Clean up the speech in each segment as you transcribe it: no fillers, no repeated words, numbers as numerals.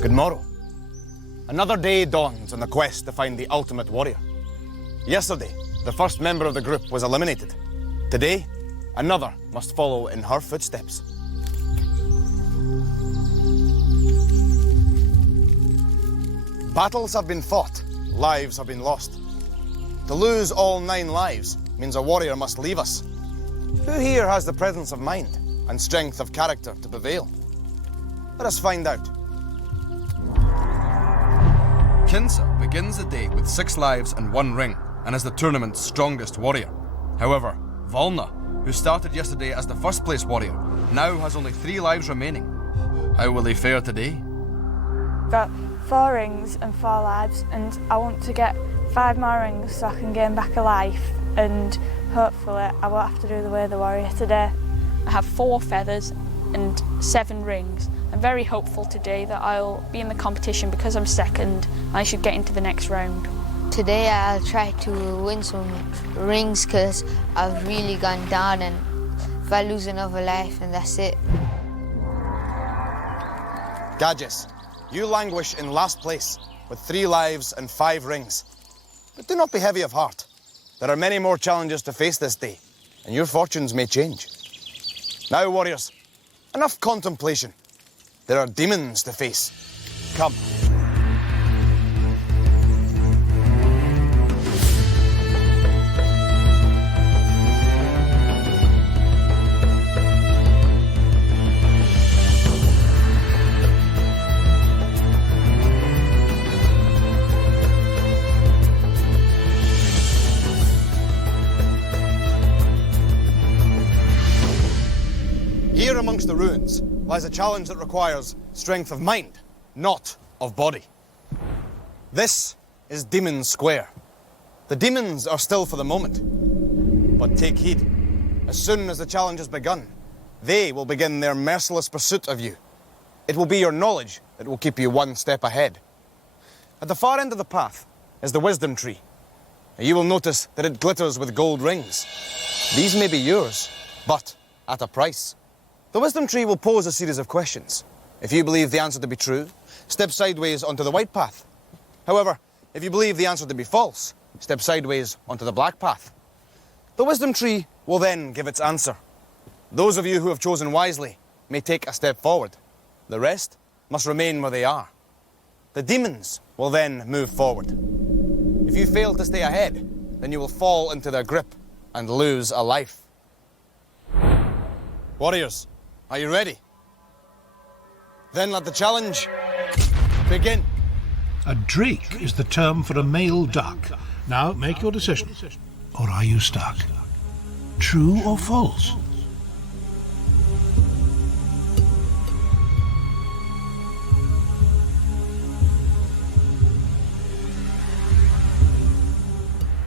Good morrow. Another day dawns on the quest to find the ultimate warrior. Yesterday, the first member of the group was eliminated. Today, another must follow in her footsteps. Battles have been fought, lives have been lost. To lose all 9 lives means a warrior must leave us. Who here has the presence of mind and strength of character to prevail? Let us find out. Kinsa begins the day with 6 lives and 1 ring, and is the tournament's strongest warrior. However, Volna, who started yesterday as the first place warrior, now has only 3 lives remaining. How will they fare today? Got 4 rings and 4 lives, and I want to get 5 more rings so I can gain back a life, and hopefully I won't have to do the way of the warrior today. I have 4 feathers and 7 rings. I'm very hopeful today that I'll be in the competition because I'm second and I should get into the next round. Today I'll try to win some rings because I've really gone down, and if I lose another life, and that's it. Gadges, you languish in last place with 3 lives and 5 rings. But do not be heavy of heart. There are many more challenges to face this day, and your fortunes may change. Now, warriors, enough contemplation. There are demons to face. Come. Here amongst the ruins lies a challenge that requires strength of mind, not of body. This is Demon Square. The demons are still for the moment, but take heed. As soon as the challenge has begun, they will begin their merciless pursuit of you. It will be your knowledge that will keep you 1 step ahead. At the far end of the path is the wisdom tree. You will notice that it glitters with gold rings. These may be yours, but at a price. The wisdom tree will pose a series of questions. If you believe the answer to be true, step sideways onto the white path. However, if you believe the answer to be false, step sideways onto the black path. The wisdom tree will then give its answer. Those of you who have chosen wisely may take a step forward. The rest must remain where they are. The demons will then move forward. If you fail to stay ahead, then you will fall into their grip and lose a life. Warriors, are you ready? Then let the challenge begin. A drake is the term for a male duck. Now make your decision. Or are you stuck? True or false?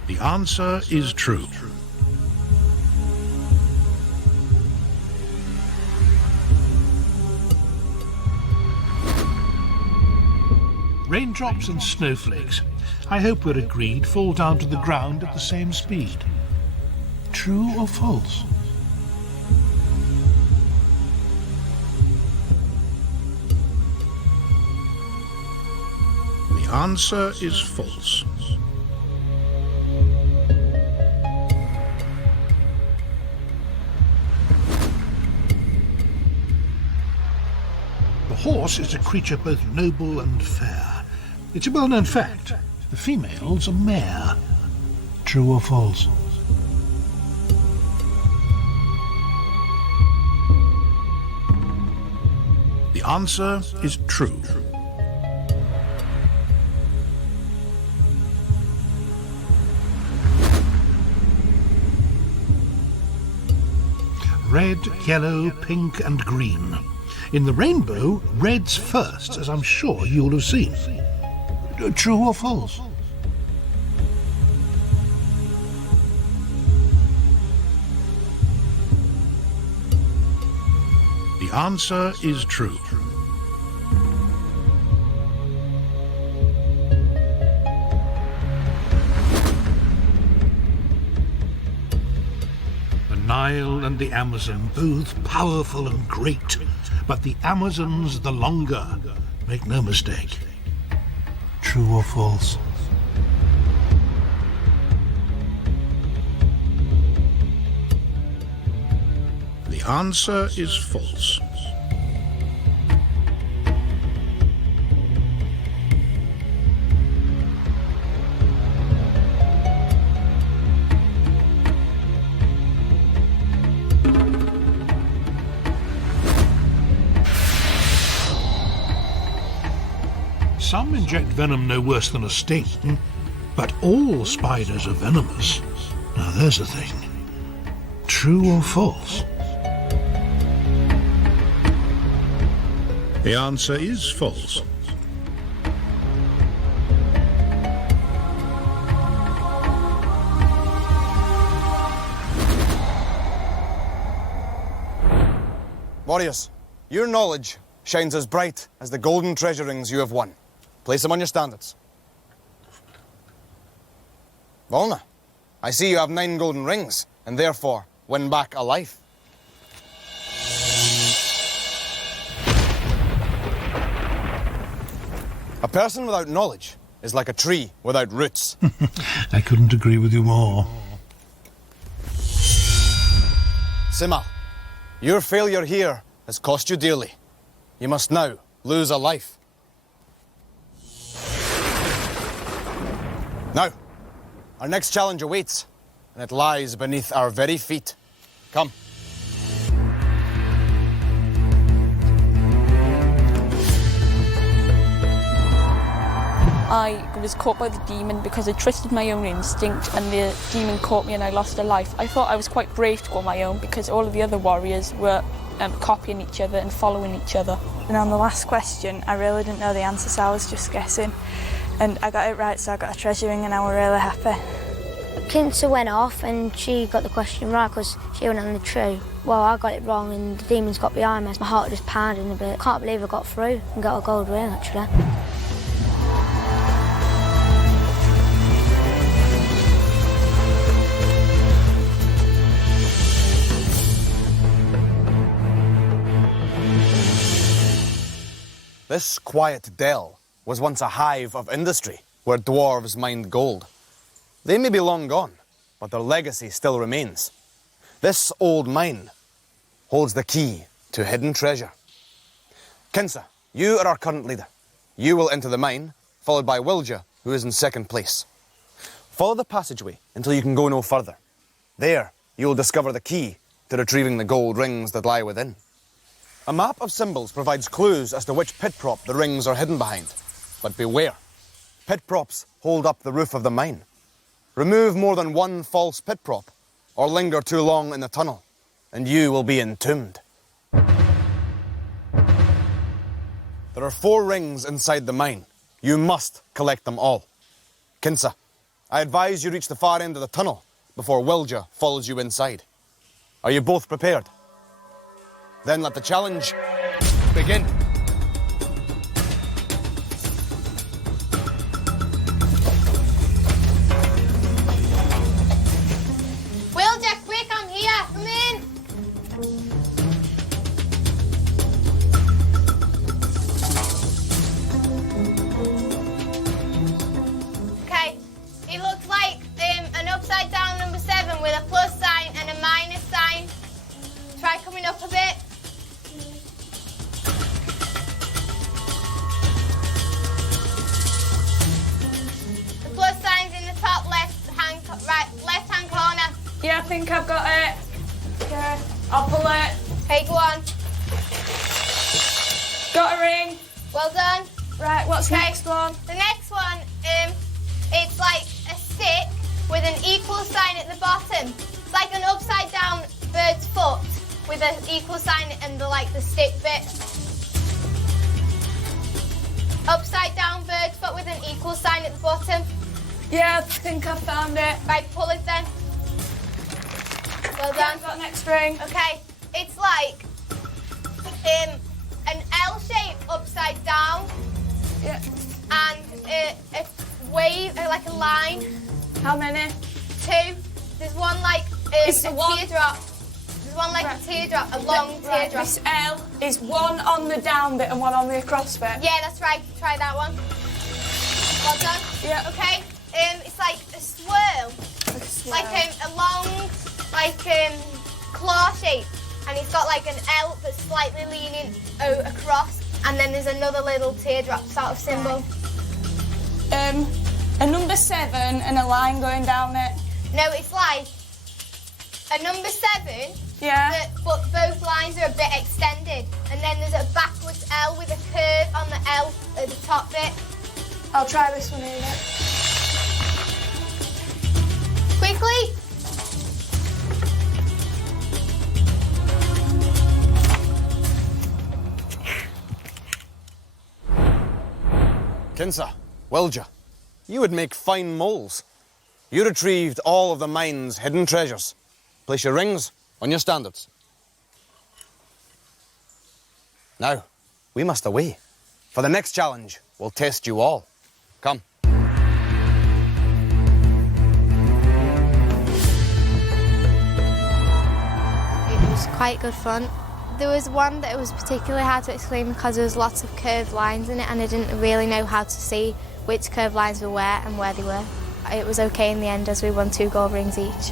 The answer is true. Raindrops and snowflakes, I hope we're agreed, fall down to the ground at the same speed. True or false? The answer is false. The horse is a creature both noble and fair. It's a well-known fact. The female's a mare. True or false? The answer is true. Red, yellow, pink and green. In the rainbow, red's first, as I'm sure you'll have seen. True or false? The answer is true. The Nile and the Amazon, both powerful and great, but the Amazon's the longer. Make no mistake. True or false? The answer is false. Some inject venom no worse than a sting, but all spiders are venomous. Now there's a thing. True or false? The answer is false. Warriors, your knowledge shines as bright as the golden treasure rings you have won. Place them on your standards. Volna, I see you have 9 golden rings, and therefore win back a life. A person without knowledge is like a tree without roots. I couldn't agree with you more. Simal, your failure here has cost you dearly. You must now lose a life. Now, our next challenge awaits, and it lies beneath our very feet. Come. I was caught by the demon because I trusted my own instinct and the demon caught me and I lost a life. I thought I was quite brave to go on my own because all of the other warriors were copying each other and following each other. And on the last question, I really didn't know the answer, so I was just guessing. And I got it right, so I got a treasure ring and I was really happy. Kinsa went off and she got the question right because she went on the tree. Well, I got it wrong and the demons got behind me. My heart was just pounding a bit. Can't believe I got through and got a gold ring, actually. This quiet dell was once a hive of industry where dwarves mined gold. They may be long gone, but their legacy still remains. This old mine holds the key to hidden treasure. Kinsa, you are our current leader. You will enter the mine, followed by Wilja, who is in second place. Follow the passageway until you can go no further. There, you will discover the key to retrieving the gold rings that lie within. A map of symbols provides clues as to which pit prop the rings are hidden behind. But beware, pit props hold up the roof of the mine. Remove more than one false pit prop, or linger too long in the tunnel, and you will be entombed. There are 4 rings inside the mine. You must collect them all. Kinsa, I advise you reach the far end of the tunnel before Wilja follows you inside. Are you both prepared? Then let the challenge begin. Wilja, quick, I'm here. Come in. Okay, it looks like an upside down number 7 with a plus sign and a minus sign. Try coming up a bit. The plus sign's in the top left-hand corner. Yeah, I think I've got it. Okay, I'll pull it. Okay, go on. Got a ring. Well done. Right, what's the next one? The next one, it's like a stick with an equal sign at the bottom. It's like an upside down bird's foot with an equal sign and the stick bit. Upside down bird's foot with an equal sign at the bottom. Yeah, I think I found it. Right, pull it then. Well done. Got next ring. Okay, it's like an L shape upside down. Yeah. And a wave, like a line. How many? 2. There's one like It's a the one. teardrop. There's one like a teardrop, a long teardrop. This L is one on the down bit and one on the across bit. Yeah, that's right. Try that one. Well done. Yeah. Okay. It's like a swirl. Like a long, claw shape, and it's got like an L that's slightly leaning across, and then there's another little teardrop sort of symbol. A number 7 and a line going down it. No, it's like a number 7. Yeah. But both lines are a bit extended, and then there's a backwards L with a curve on the L at the top bit. I'll try this one here. Quickly. Kinsa, Wilja, you would make fine moles. You retrieved all of the mine's hidden treasures. Place your rings on your standards. Now, we must away. For the next challenge, we'll test you all. Come. It was quite good fun. There was one that was particularly hard to explain because there was lots of curved lines in it and I didn't really know how to see which curved lines were where and where they were. It was okay in the end as we won 2 gold rings each.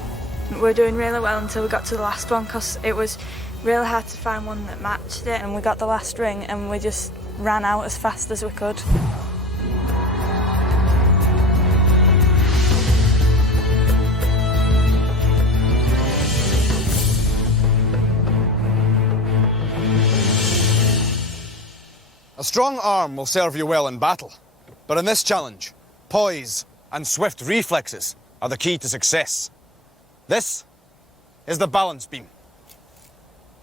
We were doing really well until we got to the last one because it was really hard to find one that matched it, and we got the last ring and we just ran out as fast as we could. A strong arm will serve you well in battle, but in this challenge, poise and swift reflexes are the key to success. This is the balance beam.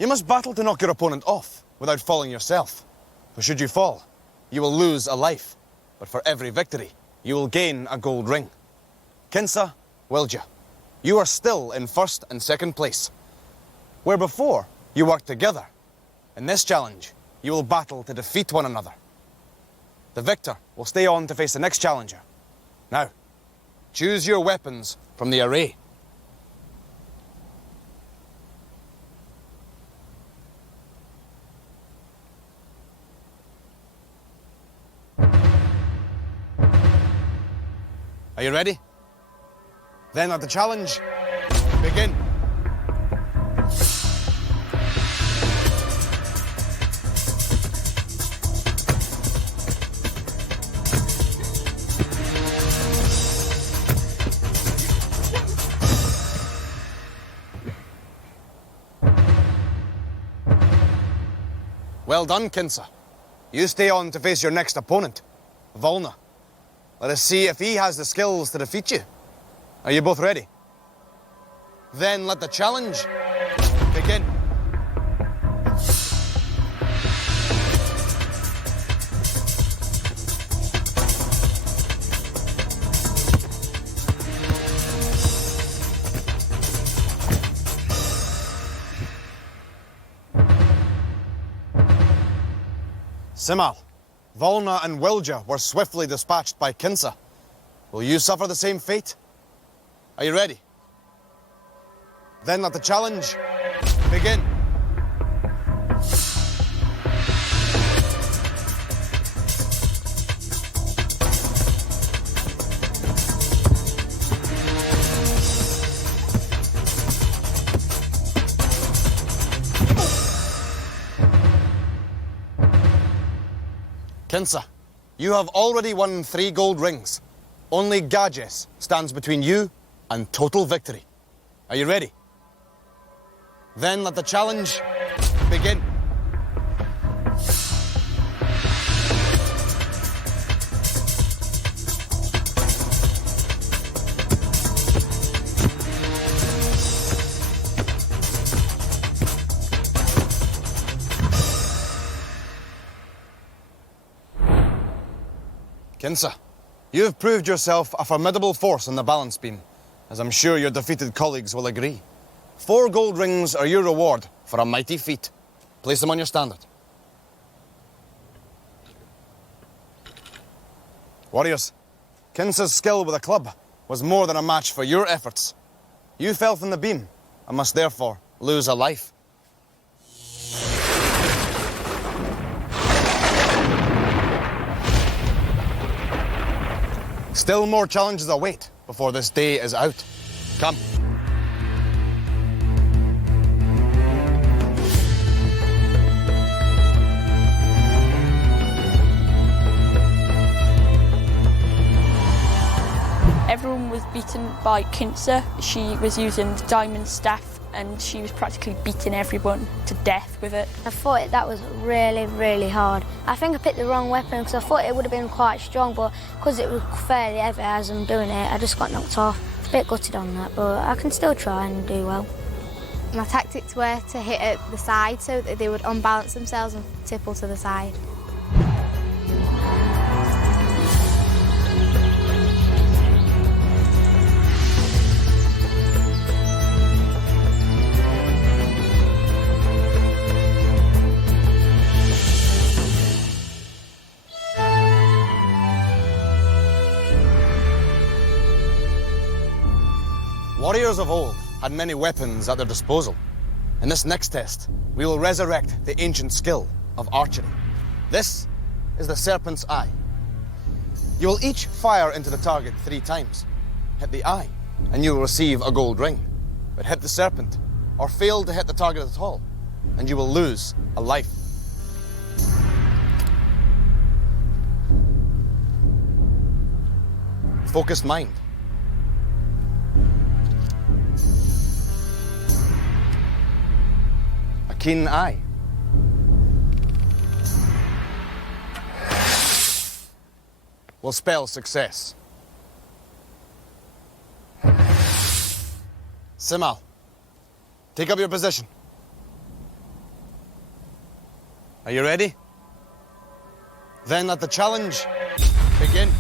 You must battle to knock your opponent off without falling yourself. For should you fall, you will lose a life, but for every victory, you will gain a gold ring. Kinsa, Wilja, you are still in first and second place. Where before, you worked together. In this challenge, you will battle to defeat one another. The victor will stay on to face the next challenger. Now, choose your weapons from the array. Are you ready? Then let the challenge begin. Well done, Kinsa. You stay on to face your next opponent, Volna. Let us see if he has the skills to defeat you. Are you both ready? Then let the challenge begin. Simal, Volna and Wilja were swiftly dispatched by Kinsa. Will you suffer the same fate? Are you ready? Then let the challenge begin. Kinsa, you have already won 3 gold rings. Only Gages stands between you and total victory. Are you ready? Then let the challenge begin. Kinsa, you have proved yourself a formidable force in the balance beam, as I'm sure your defeated colleagues will agree. 4 gold rings are your reward for a mighty feat. Place them on your standard. Warriors, Kinsa's skill with a club was more than a match for your efforts. You fell from the beam and must therefore lose a life. Still more challenges await before this day is out. Come. Everyone was beaten by Kinsa. She was using the diamond staff and she was practically beating everyone to death with it. I thought that was really, really hard. I think I picked the wrong weapon because I thought it would have been quite strong, but because it was fairly heavy as I'm doing it, I just got knocked off. A bit gutted on that, but I can still try and do well. My tactics were to hit at the side so that they would unbalance themselves and tipple to the side. Warriors of old had many weapons at their disposal. In this next test, we will resurrect the ancient skill of archery. This is the serpent's eye. You will each fire into the target 3 times. Hit the eye, and you will receive a gold ring. But hit the serpent, or fail to hit the target at all, and you will lose a life. Focused mind. A keen eye. Will spell success. Simal, take up your position. Are you ready? Then let the challenge begin.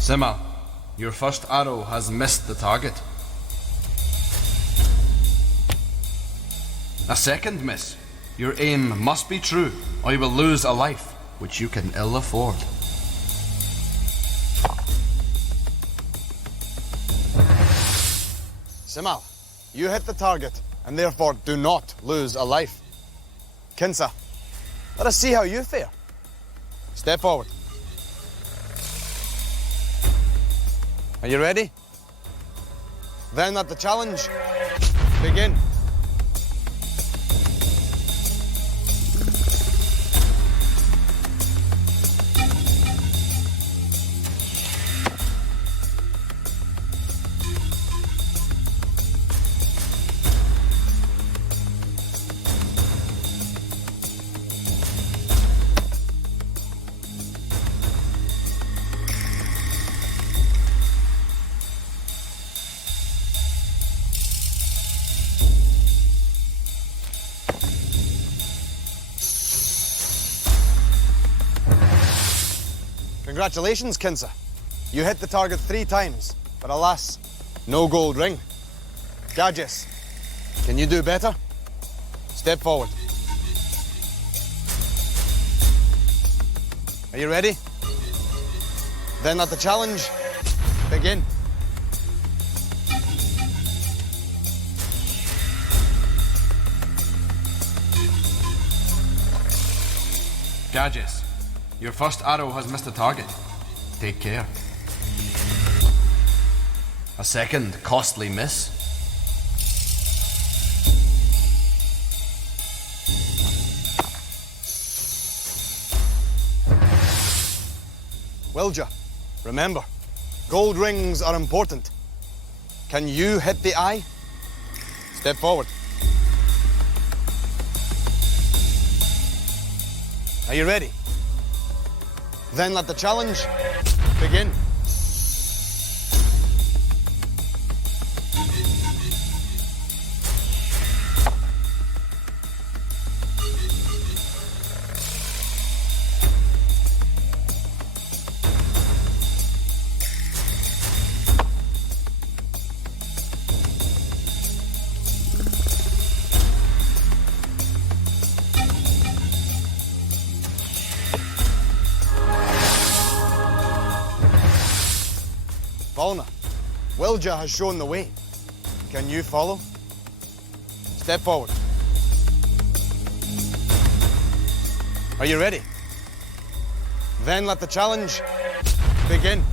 Sima, your first arrow has missed the target. A second miss. Your aim must be true, or you will lose a life, which you can ill afford. Simal, you hit the target, and therefore do not lose a life. Kinsa, let us see how you fare. Step forward. Are you ready? Then let the challenge begin. Congratulations, Kinsa. You hit the target 3 times, but alas, no gold ring. Gadges, can you do better? Step forward. Are you ready? Then let the challenge begin. Gadges, your first arrow has missed the target. Take care. A second costly miss. Wilja, remember, gold rings are important. Can you hit the eye? Step forward. Are you ready? Then let the challenge begin. Volna, Wilja has shown the way. Can you follow? Step forward. Are you ready? Then let the challenge begin.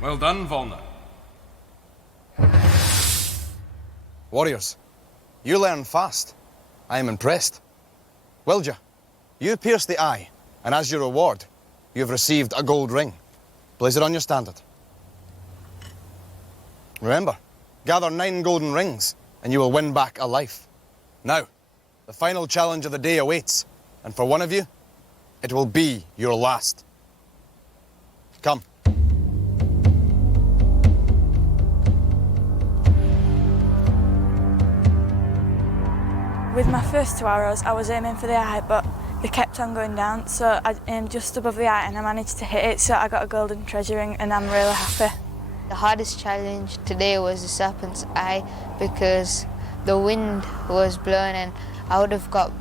Well done, Volna. Warriors, you learn fast. I am impressed. Wilja, you pierced the eye, and as your reward, you have received a gold ring. Place it on your standard. Remember, gather 9 golden rings, and you will win back a life. Now, the final challenge of the day awaits, and for one of you, it will be your last. Come. With my first 2 arrows, I was aiming for the eye, but they kept on going down, so I aimed just above the eye and I managed to hit it, so I got a golden treasure ring and I'm really happy. The hardest challenge today was the serpent's eye because the wind was blowing and I would have got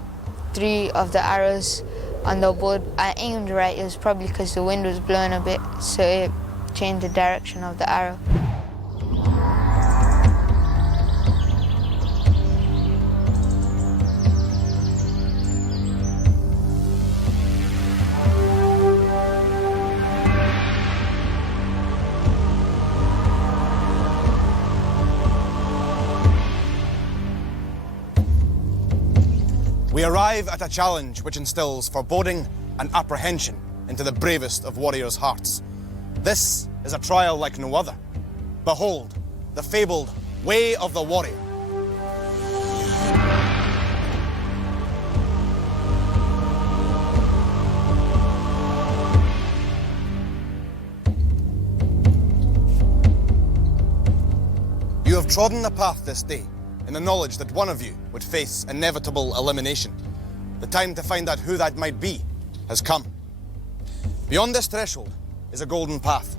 3 of the arrows on the board. I aimed right, it was probably because the wind was blowing a bit, so it changed the direction of the arrow. We arrive at a challenge which instills foreboding and apprehension into the bravest of warriors' hearts. This is a trial like no other. Behold, the fabled Way of the Warrior. You have trodden the path this day in the knowledge that one of you would face inevitable elimination. The time to find out who that might be has come. Beyond this threshold is a golden path.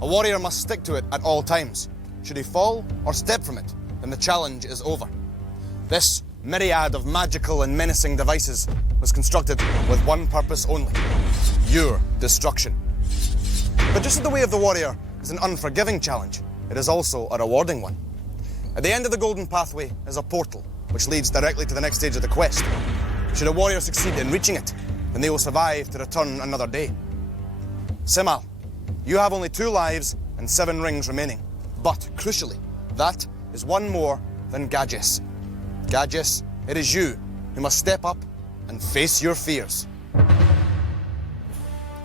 A warrior must stick to it at all times. Should he fall or step from it, then the challenge is over. This myriad of magical and menacing devices was constructed with one purpose only: your destruction. But just as the Way of the Warrior is an unforgiving challenge, it is also a rewarding one. At the end of the golden pathway is a portal, which leads directly to the next stage of the quest. Should a warrior succeed in reaching it, then they will survive to return another day. Simal, you have only 2 lives and 7 rings remaining. But, crucially, that is 1 more than Gages. Gages, it is you who must step up and face your fears.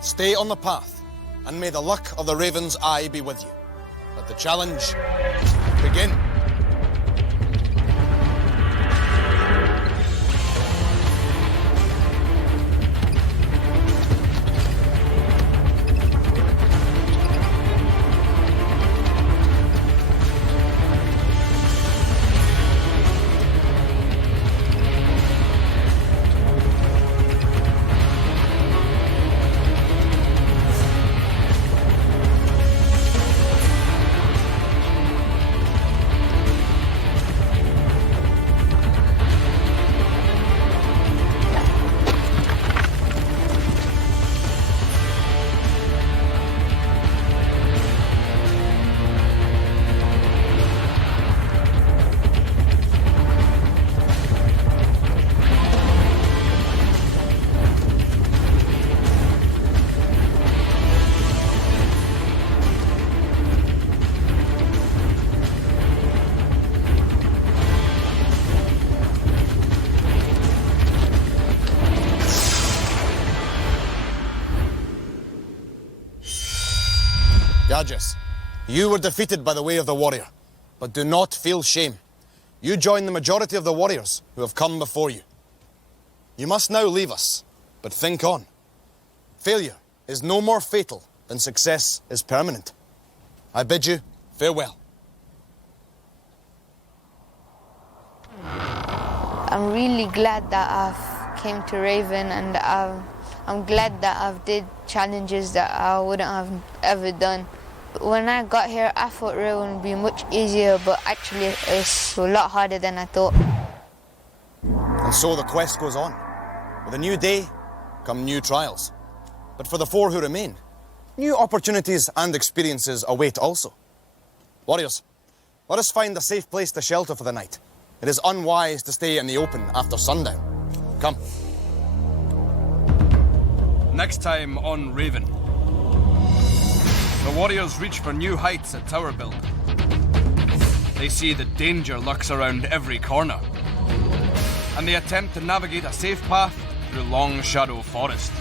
Stay on the path, and may the luck of the Raven's Eye be with you. Let the challenge begin. Gages, you were defeated by the Way of the Warrior, but do not feel shame. You join the majority of the warriors who have come before you. You must now leave us, but think on. Failure is no more fatal than success is permanent. I bid you farewell. I'm really glad that I've came to Raven, and I'm glad that I've did challenges that I wouldn't have ever done. When I got here, I thought Raven would be much easier, but actually it's a lot harder than I thought. And so the quest goes on. With a new day come new trials. But for the 4 who remain, new opportunities and experiences await also. Warriors, let us find a safe place to shelter for the night. It is unwise to stay in the open after sundown. Come. Next time on Raven. The warriors reach for new heights at Tower Build. They see that danger lurks around every corner. And they attempt to navigate a safe path through Long Shadow Forest.